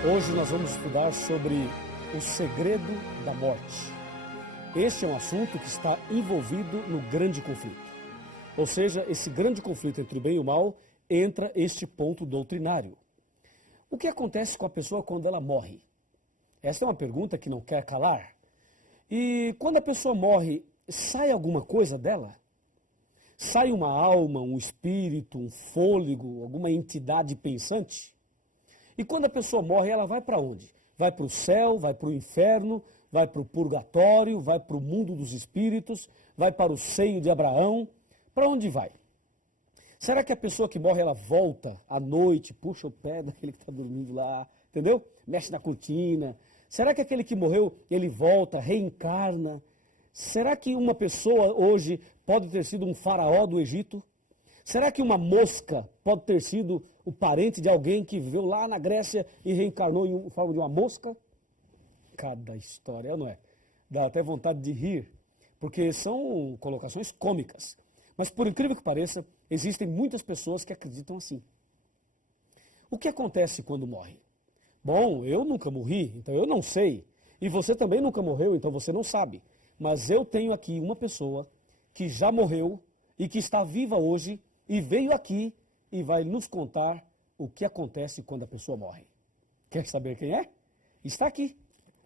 Hoje nós vamos estudar sobre o segredo da morte. Este é um assunto que está envolvido no grande conflito. Ou seja, esse grande conflito entre o bem e o mal entra este ponto doutrinário. O que acontece com a pessoa quando ela morre? Esta é uma pergunta que não quer calar. E quando a pessoa morre, sai alguma coisa dela? Sai uma alma, um espírito, um fôlego, alguma entidade pensante? E quando a pessoa morre, ela vai para onde? Vai para o céu, vai para o inferno, vai para o purgatório, vai para o mundo dos espíritos, vai para o seio de Abraão. Para onde vai? Será que a pessoa que morre, ela volta à noite, puxa o pé daquele que está dormindo lá, entendeu? Mexe na cortina. Será que aquele que morreu, ele volta, reencarna? Será que uma pessoa hoje pode ter sido um faraó do Egito? Será que uma mosca pode ter sido o parente de alguém que viveu lá na Grécia e reencarnou em forma de uma mosca? Cada história, não é? Dá até vontade de rir, porque são colocações cômicas. Mas por incrível que pareça, existem muitas pessoas que acreditam assim. O que acontece quando morre? Bom, eu nunca morri, então eu não sei. E você também nunca morreu, então você não sabe. Mas eu tenho aqui uma pessoa que já morreu e que está viva hoje e veio aqui e vai nos contar o que acontece quando a pessoa morre. Quer saber quem é? Está aqui.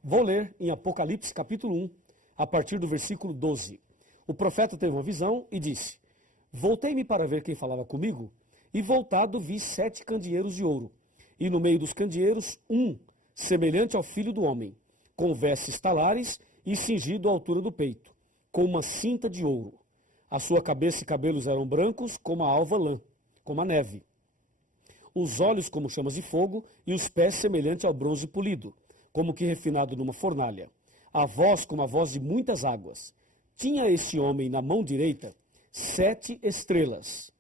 Vou ler em Apocalipse capítulo 1, a partir do versículo 12. O profeta teve uma visão e disse: Voltei-me para ver quem falava comigo, e voltado vi 7 candeeiros de ouro, e no meio dos candeeiros um, semelhante ao filho do homem, com vestes talares e cingido à altura do peito, com uma cinta de ouro. A sua cabeça e cabelos eram brancos como a alva lã, como a neve. Os olhos como chamas de fogo e os pés semelhante ao bronze polido, como que refinado numa fornalha. A voz como a voz de muitas águas. Tinha este homem na mão direita 7 estrelas,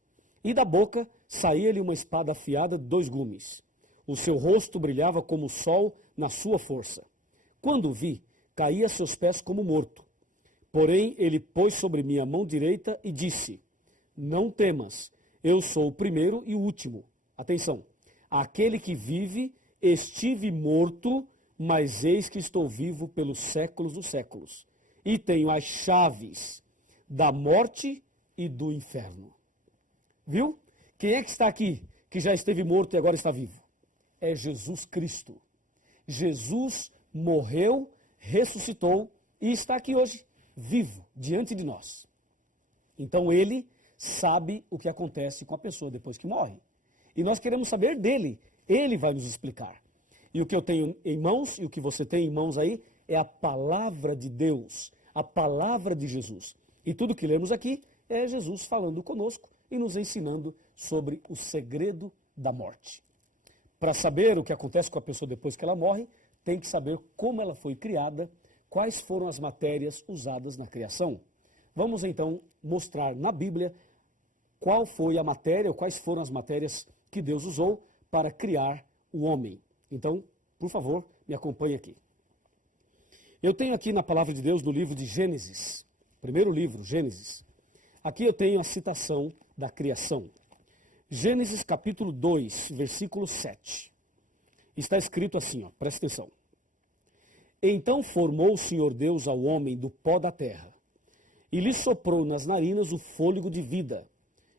e da boca saía-lhe uma espada afiada de 2 gumes. O seu rosto brilhava como o sol na sua força. Quando o vi, caí a seus pés como morto. Porém, ele pôs sobre mim a mão direita e disse: Não temas, eu sou o primeiro e o último. Atenção, aquele que vive, estive morto, mas eis que estou vivo pelos séculos dos séculos. E tenho as chaves da morte e do inferno. Viu? Quem é que está aqui, que já esteve morto e agora está vivo? É Jesus Cristo. Jesus morreu, ressuscitou e está aqui hoje, vivo, diante de nós. Então ele sabe o que acontece com a pessoa depois que morre. E nós queremos saber dele. Ele vai nos explicar. E o que eu tenho em mãos, e o que você tem em mãos aí, é a palavra de Deus, a palavra de Jesus. E tudo que lemos aqui é Jesus falando conosco e nos ensinando sobre o segredo da morte. Para saber o que acontece com a pessoa depois que ela morre, tem que saber como ela foi criada, quais foram as matérias usadas na criação. Vamos então mostrar na Bíblia qual foi a matéria, ou quais foram as matérias que Deus usou para criar o homem. Então, por favor, me acompanhe aqui. Eu tenho aqui na palavra de Deus, no livro de Gênesis, primeiro livro, Gênesis. Aqui eu tenho a citação da criação. Gênesis capítulo 2, versículo 7. Está escrito assim, ó, presta atenção. Então formou o Senhor Deus ao homem do pó da terra, e lhe soprou nas narinas o fôlego de vida,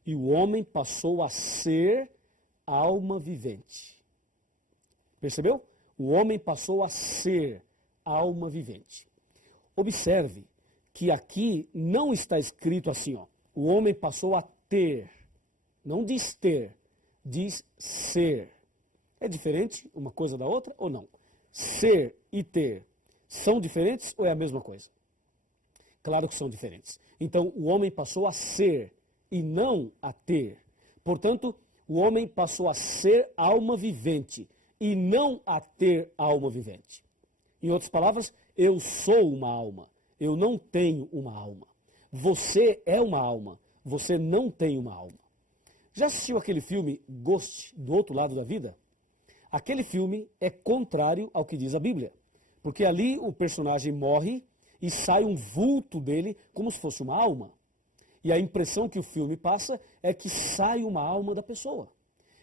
e o homem passou a ser alma vivente. Percebeu? O homem passou a ser alma vivente. Observe que aqui não está escrito assim, ó, o homem passou a ter. Não diz ter, diz ser. É diferente uma coisa da outra ou não? Ser e ter são diferentes ou é a mesma coisa? Claro que são diferentes. Então, o homem passou a ser e não a ter. Portanto, o homem passou a ser alma vivente e não a ter alma vivente. Em outras palavras, eu sou uma alma, eu não tenho uma alma. Você é uma alma, você não tem uma alma. Já assistiu aquele filme Ghost, do outro lado da vida? Aquele filme é contrário ao que diz a Bíblia. Porque ali o personagem morre e sai um vulto dele como se fosse uma alma. E a impressão que o filme passa é que sai uma alma da pessoa.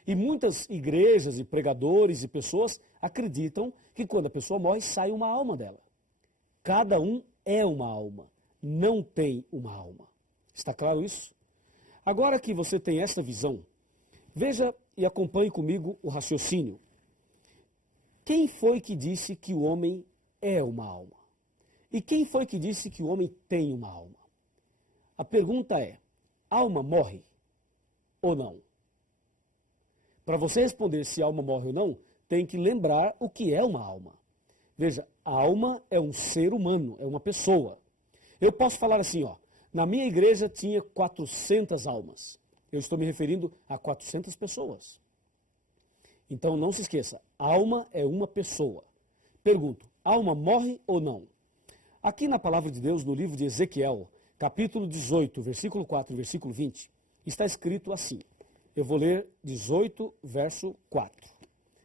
E muitas igrejas e pregadores e pessoas acreditam que quando a pessoa morre, sai uma alma dela. Cada um é uma alma, não tem uma alma. Está claro isso? Agora que você tem esta visão, veja e acompanhe comigo o raciocínio. Quem foi que disse que o homem é uma alma? E quem foi que disse que o homem tem uma alma? A pergunta é, alma morre ou não? Para você responder se a alma morre ou não, tem que lembrar o que é uma alma. Veja, a alma é um ser humano, é uma pessoa. Eu posso falar assim, ó, na minha igreja tinha 400 almas. Eu estou me referindo a 400 pessoas. Então não se esqueça, alma é uma pessoa. Pergunto, alma morre ou não? Aqui na palavra de Deus, no livro de Ezequiel, capítulo 18, versículo 4 e versículo 20, está escrito assim. Eu vou ler 18, verso 4,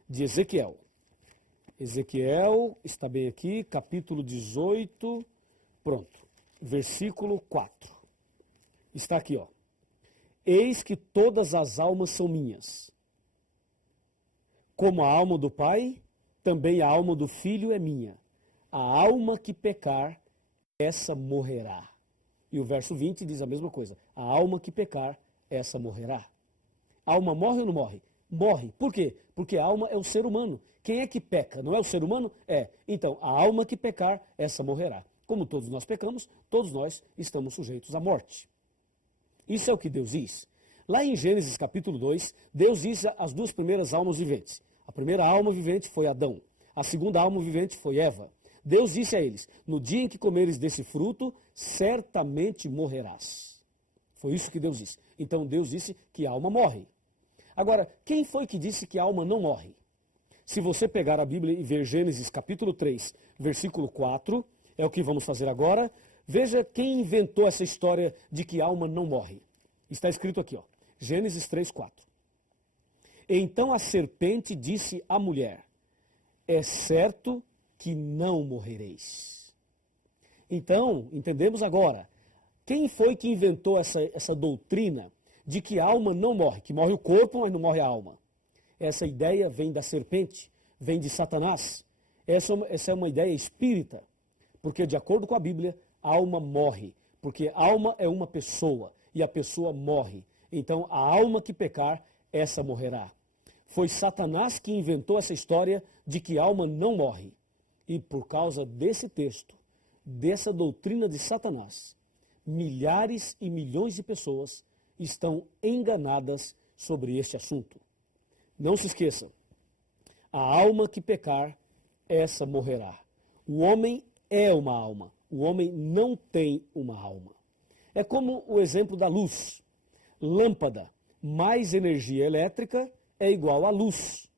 de Ezequiel. Ezequiel, está bem aqui, capítulo 18, pronto, versículo 4. Está aqui, ó. Eis que todas as almas são minhas. Como a alma do Pai, também a alma do Filho é minha. A alma que pecar, essa morrerá. E o verso 20 diz a mesma coisa. A alma que pecar, essa morrerá. A alma morre ou não morre? Morre. Por quê? Porque a alma é o ser humano. Quem é que peca? Não é o ser humano? É. Então, a alma que pecar, essa morrerá. Como todos nós pecamos, todos nós estamos sujeitos à morte. Isso é o que Deus diz. Lá em Gênesis capítulo 2, Deus diz as duas primeiras almas viventes. A primeira alma vivente foi Adão. A segunda alma vivente foi Eva. Deus disse a eles, no dia em que comeres desse fruto, certamente morrerás. Foi isso que Deus disse. Então Deus disse que a alma morre. Agora, quem foi que disse que a alma não morre? Se você pegar a Bíblia e ver Gênesis capítulo 3, versículo 4, é o que vamos fazer agora, veja quem inventou essa história de que a alma não morre. Está escrito aqui, ó, Gênesis 3, 4. Então a serpente disse à mulher, é certo que não morrereis. Então, entendemos agora, quem foi que inventou essa doutrina de que a alma não morre, que morre o corpo, mas não morre a alma? Essa ideia vem da serpente, vem de Satanás. Essa é uma ideia espírita, porque de acordo com a Bíblia, a alma morre, porque a alma é uma pessoa e a pessoa morre. Então, a alma que pecar, essa morrerá. Foi Satanás que inventou essa história de que a alma não morre. E por causa desse texto, dessa doutrina de Satanás, milhares e milhões de pessoas estão enganadas sobre este assunto. Não se esqueça, a alma que pecar, essa morrerá. O homem é uma alma, o homem não tem uma alma. É como o exemplo da luz. Lâmpada mais energia elétrica é igual a luz.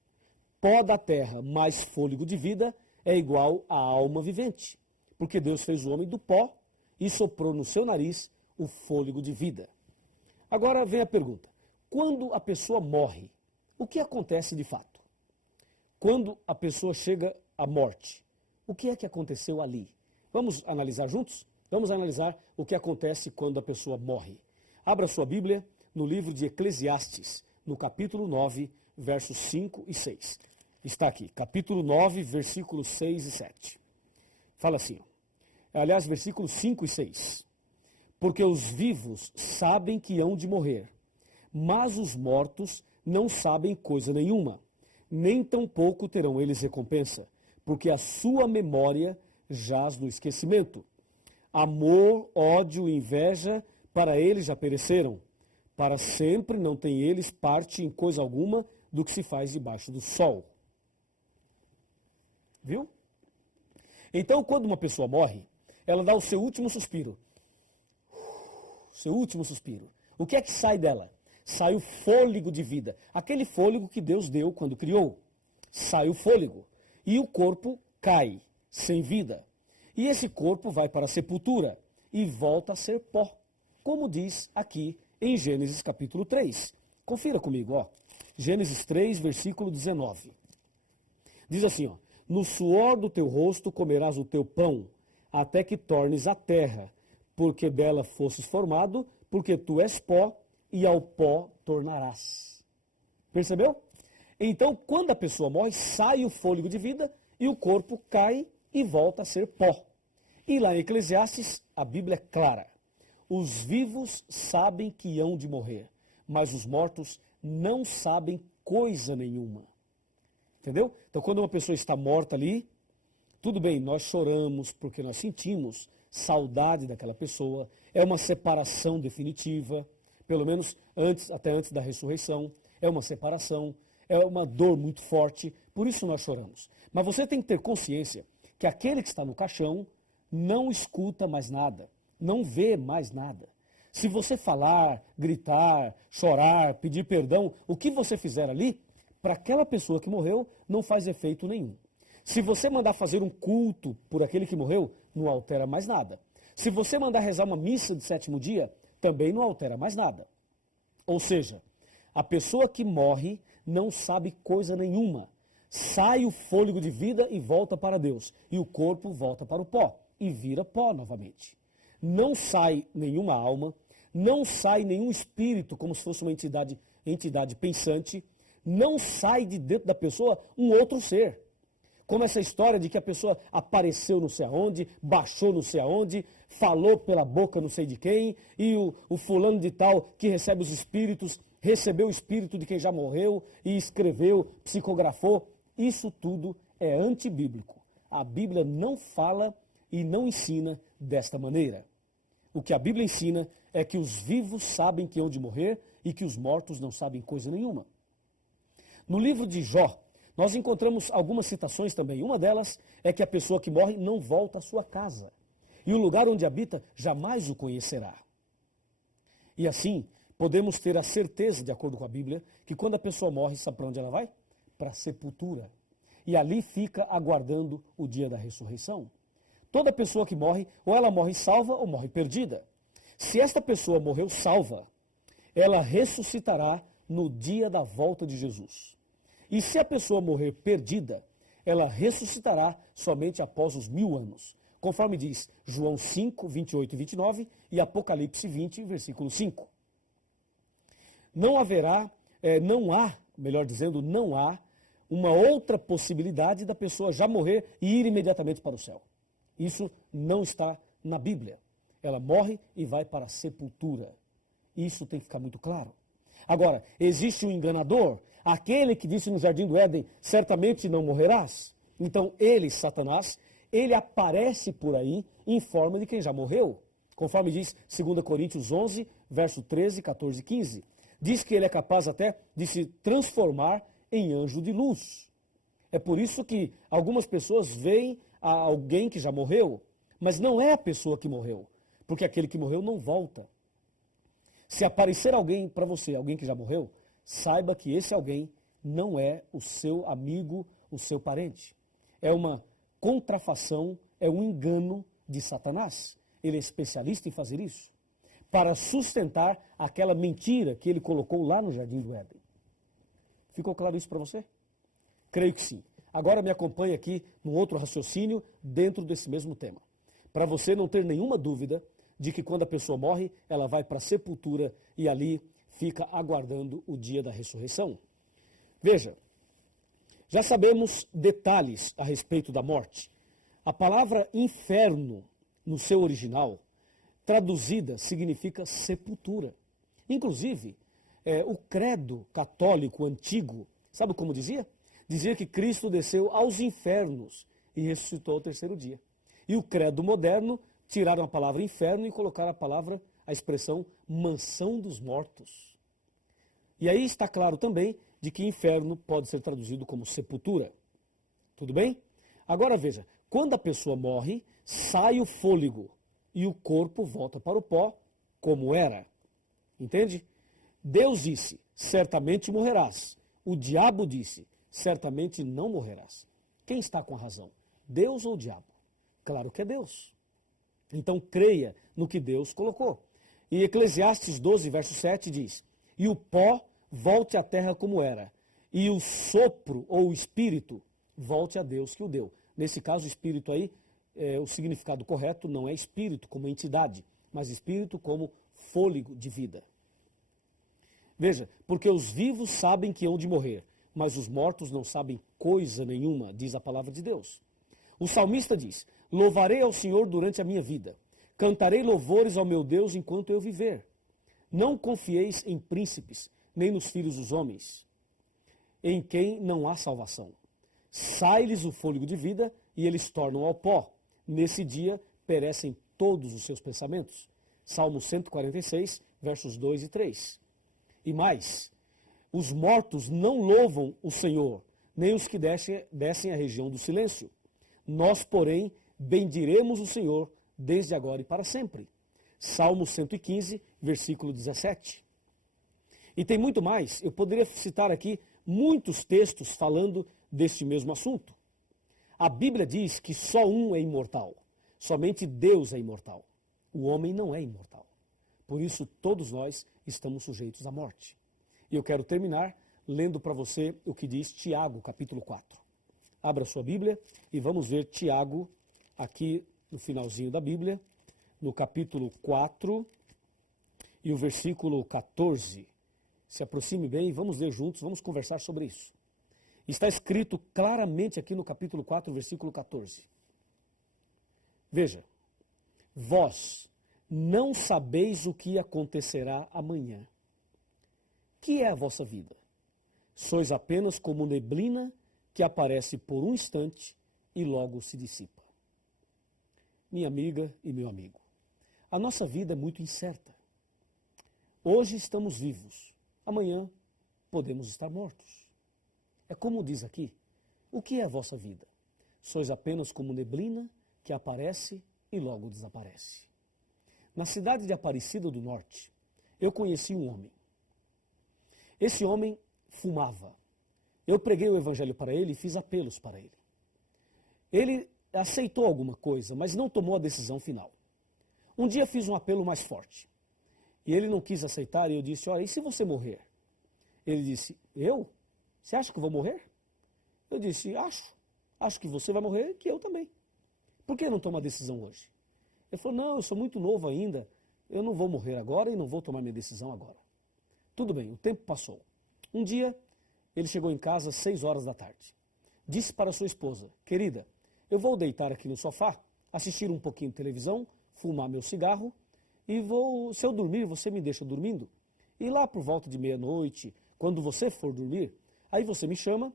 Pó da terra mais fôlego de vida é igual a alma vivente. Porque Deus fez o homem do pó e soprou no seu nariz o fôlego de vida. Agora vem a pergunta, quando a pessoa morre, o que acontece de fato? Quando a pessoa chega à morte, o que é que aconteceu ali? Vamos analisar juntos? Vamos analisar o que acontece quando a pessoa morre. Abra sua Bíblia no livro de Eclesiastes, no capítulo 9, versos 5 e 6. Está aqui, capítulo 9, versículos 6 e 7. Fala assim, aliás, versículos 5 e 6. Porque os vivos sabem que hão de morrer, mas os mortos não sabem coisa nenhuma, nem tampouco terão eles recompensa, porque a sua memória jaz no esquecimento. Amor, ódio e inveja, para eles já pereceram. Para sempre não têm eles parte em coisa alguma do que se faz debaixo do sol. Viu? Então, quando uma pessoa morre, ela dá o seu último suspiro. Seu último suspiro. O que é que sai dela? Sai o fôlego de vida. Aquele fôlego que Deus deu quando criou. Sai o fôlego. E o corpo cai, sem vida. E esse corpo vai para a sepultura e volta a ser pó. Como diz aqui em Gênesis capítulo 3. Confira comigo, ó. Gênesis 3, versículo 19. Diz assim, ó. No suor do teu rosto comerás o teu pão, até que tornes a terra, porque dela fosses formado, porque tu és pó, e ao pó tornarás. Percebeu? Então, quando a pessoa morre, sai o fôlego de vida e o corpo cai e volta a ser pó. E lá em Eclesiastes, a Bíblia é clara. Os vivos sabem que hão de morrer, mas os mortos não sabem coisa nenhuma. Entendeu? Então, quando uma pessoa está morta ali, tudo bem, nós choramos porque nós sentimos saudade daquela pessoa, é uma separação definitiva, pelo menos até antes da ressurreição, é uma separação, é uma dor muito forte, por isso nós choramos. Mas você tem que ter consciência que aquele que está no caixão não escuta mais nada, não vê mais nada. Se você falar, gritar, chorar, pedir perdão, o que você fizer ali, para aquela pessoa que morreu, não faz efeito nenhum. Se você mandar fazer um culto por aquele que morreu, não altera mais nada. Se você mandar rezar uma missa de sétimo dia, também não altera mais nada. Ou seja, a pessoa que morre não sabe coisa nenhuma. Sai o fôlego de vida e volta para Deus. E o corpo volta para o pó e vira pó novamente. Não sai nenhuma alma, não sai nenhum espírito, como se fosse uma entidade pensante, não sai de dentro da pessoa um outro ser. Como essa história de que a pessoa apareceu não sei aonde, baixou não sei aonde, falou pela boca não sei de quem, e o fulano de tal que recebe os espíritos, recebeu o espírito de quem já morreu e escreveu, psicografou. Isso tudo é antibíblico. A Bíblia não fala e não ensina desta maneira. O que a Bíblia ensina é que os vivos sabem que hão de morrer e que os mortos não sabem coisa nenhuma. No livro de Jó, nós encontramos algumas citações também. Uma delas é que a pessoa que morre não volta à sua casa. E o lugar onde habita jamais o conhecerá. E assim, podemos ter a certeza, de acordo com a Bíblia, que quando a pessoa morre, sabe para onde ela vai? Para a sepultura. E ali fica aguardando o dia da ressurreição. Toda pessoa que morre, ou ela morre salva ou morre perdida. Se esta pessoa morreu salva, ela ressuscitará no dia da volta de Jesus. E se a pessoa morrer perdida, ela ressuscitará somente após os 1000 anos. Conforme diz João 5, 28 e 29 e Apocalipse 20, versículo 5. Não há uma outra possibilidade da pessoa já morrer e ir imediatamente para o céu. Isso não está na Bíblia. Ela morre e vai para a sepultura. Isso tem que ficar muito claro. Agora, existe um enganador, aquele que disse no Jardim do Éden, certamente não morrerás. Então ele, Satanás, ele aparece por aí em forma de quem já morreu. Conforme diz 2 Coríntios 11, verso 13, 14 e 15. Diz que ele é capaz até de se transformar em anjo de luz. É por isso que algumas pessoas veem a alguém que já morreu, mas não é a pessoa que morreu, porque aquele que morreu não volta. Se aparecer alguém para você, alguém que já morreu, saiba que esse alguém não é o seu amigo, o seu parente. É uma contrafação, é um engano de Satanás. Ele é especialista em fazer isso, para sustentar aquela mentira que ele colocou lá no Jardim do Éden. Ficou claro isso para você? Creio que sim. Agora me acompanhe aqui num outro raciocínio dentro desse mesmo tema. Para você não ter nenhuma dúvida de que quando a pessoa morre, ela vai para a sepultura e ali fica aguardando o dia da ressurreição. Veja, já sabemos detalhes a respeito da morte. A palavra inferno, no seu original, traduzida, significa sepultura. Inclusive, o credo católico antigo, sabe como dizia? Dizia que Cristo desceu aos infernos e ressuscitou ao terceiro dia. E o credo moderno, tiraram a palavra inferno e colocaram a expressão mansão dos mortos. E aí está claro também de que inferno pode ser traduzido como sepultura. Tudo bem? Agora veja, quando a pessoa morre, sai o fôlego e o corpo volta para o pó como era. Entende? Deus disse, certamente morrerás. O diabo disse, certamente não morrerás. Quem está com a razão? Deus ou o diabo? Claro que é Deus. Então creia no que Deus colocou. E Eclesiastes 12, verso 7 diz, e o pó volte à terra como era, e o sopro ou o espírito volte a Deus que o deu. Nesse caso, o espírito aí, o significado correto não é espírito como entidade, mas espírito como fôlego de vida. Veja, porque os vivos sabem que hão de morrer, mas os mortos não sabem coisa nenhuma, diz a palavra de Deus. O salmista diz: louvarei ao Senhor durante a minha vida, cantarei louvores ao meu Deus enquanto eu viver. Não confieis em príncipes, nem nos filhos dos homens, em quem não há salvação. Sai-lhes o fôlego de vida e eles tornam ao pó. Nesse dia perecem todos os seus pensamentos. Salmo 146, versos 2 e 3. E mais, os mortos não louvam o Senhor, nem os que descem à região do silêncio. Nós, porém, bendiremos o Senhor desde agora e para sempre. Salmo 115, versículo 17. E tem muito mais. Eu poderia citar aqui muitos textos falando deste mesmo assunto. A Bíblia diz que só um é imortal. Somente Deus é imortal. O homem não é imortal. Por isso, todos nós estamos sujeitos à morte. E eu quero terminar lendo para você o que diz Tiago, capítulo 4. Abra sua Bíblia e vamos ver Tiago, aqui no finalzinho da Bíblia, no capítulo 4 e o versículo 14. Se aproxime bem e vamos ler juntos, vamos conversar sobre isso. Está escrito claramente aqui no capítulo 4, versículo 14. Veja, vós não sabeis o que acontecerá amanhã. Que é a vossa vida? Sois apenas como neblina que aparece por um instante e logo se dissipa. Minha amiga e meu amigo, a nossa vida é muito incerta. Hoje estamos vivos, amanhã podemos estar mortos. É como diz aqui, o que é a vossa vida? Sois apenas como neblina que aparece e logo desaparece. Na cidade de Aparecida do Norte, eu conheci um homem. Esse homem fumava. Eu preguei o evangelho para ele e fiz apelos para ele. Ele aceitou alguma coisa, mas não tomou a decisão final. Um dia fiz um apelo mais forte. E ele não quis aceitar e eu disse, olha, e se você morrer? Ele disse, eu? Você acha que eu vou morrer? Eu disse, acho. Acho que você vai morrer, que eu também. Por que não toma a decisão hoje? Ele falou, não, eu sou muito novo ainda, eu não vou morrer agora e não vou tomar minha decisão agora. Tudo bem, o tempo passou. Um dia, ele chegou em casa às 6 horas da tarde. Disse para sua esposa, querida, eu vou deitar aqui no sofá, assistir um pouquinho de televisão, fumar meu cigarro e se eu dormir, você me deixa dormindo? E lá por volta de meia-noite, quando você for dormir, aí você me chama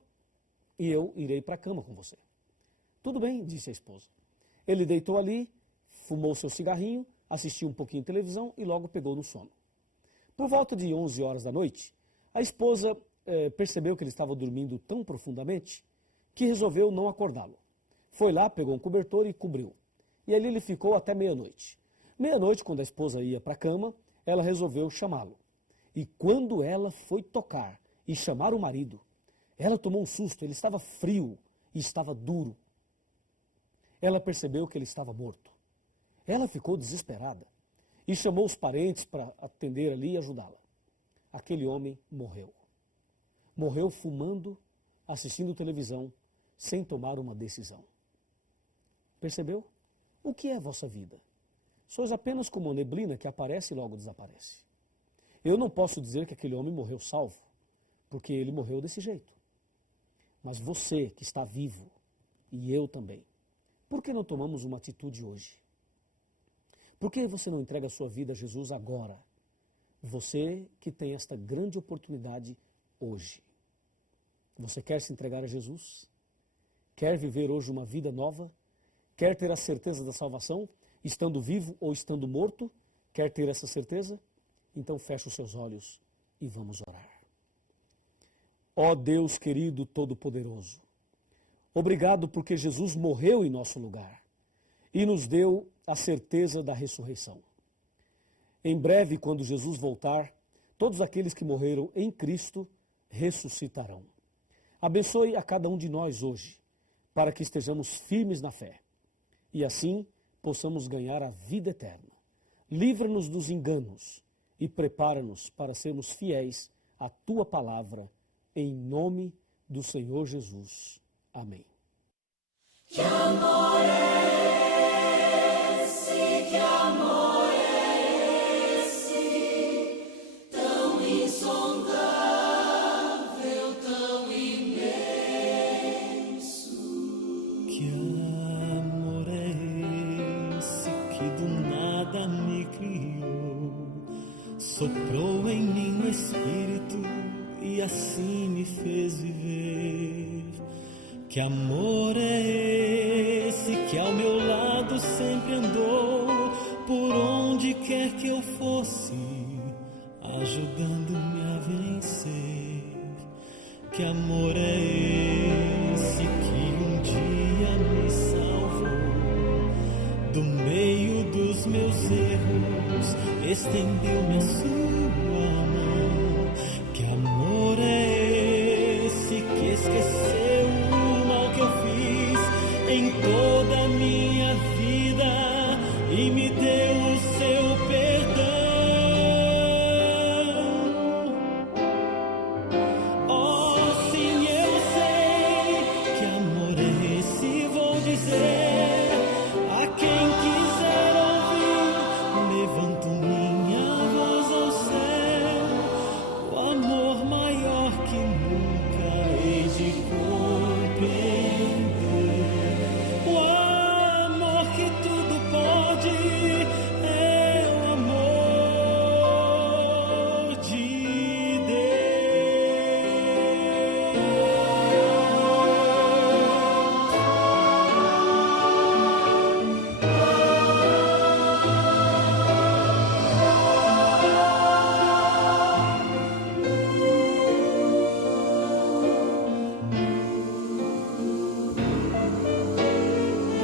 e eu irei para a cama com você. Tudo bem, disse a esposa. Ele deitou ali, fumou seu cigarrinho, assistiu um pouquinho de televisão e logo pegou no sono. Por volta de 11 horas da noite, a esposa percebeu que ele estava dormindo tão profundamente que resolveu não acordá-lo. Foi lá, pegou um cobertor e cobriu. E ali ele ficou até meia-noite. Meia-noite, quando a esposa ia para a cama, ela resolveu chamá-lo. E quando ela foi tocar e chamar o marido, ela tomou um susto, ele estava frio e estava duro. Ela percebeu que ele estava morto. Ela ficou desesperada e chamou os parentes para atender ali e ajudá-la. Aquele homem morreu. Morreu fumando, assistindo televisão, sem tomar uma decisão. Percebeu? O que é a vossa vida? Sois apenas como uma neblina que aparece e logo desaparece. Eu não posso dizer que aquele homem morreu salvo, porque ele morreu desse jeito. Mas você que está vivo, e eu também, por que não tomamos uma atitude hoje? Por que você não entrega a sua vida a Jesus agora? Você que tem esta grande oportunidade hoje. Você quer se entregar a Jesus? Quer viver hoje uma vida nova? Quer ter a certeza da salvação, estando vivo ou estando morto? Quer ter essa certeza? Então feche os seus olhos e vamos orar. Ó Deus querido Todo-Poderoso, obrigado porque Jesus morreu em nosso lugar e nos deu a certeza da ressurreição. Em breve, quando Jesus voltar, todos aqueles que morreram em Cristo ressuscitarão. Abençoe a cada um de nós hoje, para que estejamos firmes na fé e assim possamos ganhar a vida eterna. Livra-nos dos enganos e prepara-nos para sermos fiéis à Tua palavra, em nome do Senhor Jesus. Amém. Que amor é esse, que amor é esse, tão insondável. soprou em mim o Espírito e assim me fez viver. Que amor é esse que ao meu lado sempre andou, por onde quer que eu fosse, ajudando-me a vencer. Que amor é esse que um dia me salvou do meio dos meus erros, estendeu-me a sua mão. Que amor é esse que esqueceu o mal que eu fiz em toda a minha vida e me deu o seu perdão. Oh, sim, eu sei que amor é esse, vou dizer a quem quiser ouvir. Levanto minha voz ao céu, o amor maior que nunca hei de compreender. O amor que tudo pode é o amor de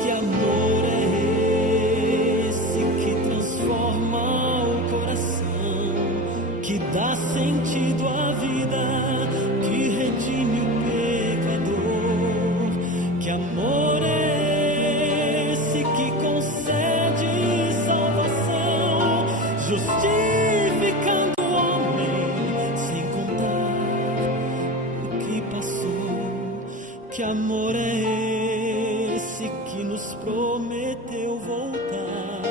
Que amor é esse que transforma o coração, que dá sentido à vida, que redime o pecador? Que amor é esse que concede salvação, justificando o homem sem contar o que passou? Que amor é esse que nos prometeu voltar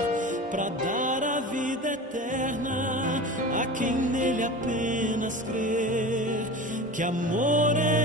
para dar a vida eterna a quem nele apenas crer? Que amor é